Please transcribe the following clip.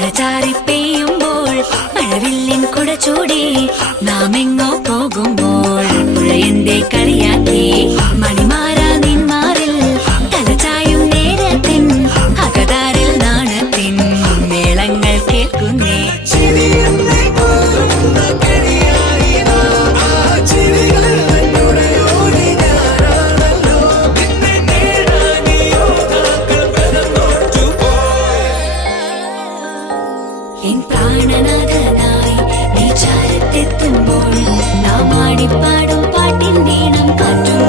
മഴചാറി പെയ്യുമ്പോൾ മഴവില്ലിൻ കുട ചൂടി നാം എങ്ങോ പോകുമ്പോൾ പുഴയന്റെ കളിയാക്കി മണിമാരാ നിന്മാറിൽ തലചായും നേരത്തിൻ അകതാരിൽ നാണത്തിൻ മേളങ്ങൾ കേൾക്കുന്നേ. എൻ പ്രാണനാഥനായി നീ ചാരത്തെത്തുമ്പോൾ നാം ആടിപ്പാടും പാട്ടിൻ നീണം കാറ്റും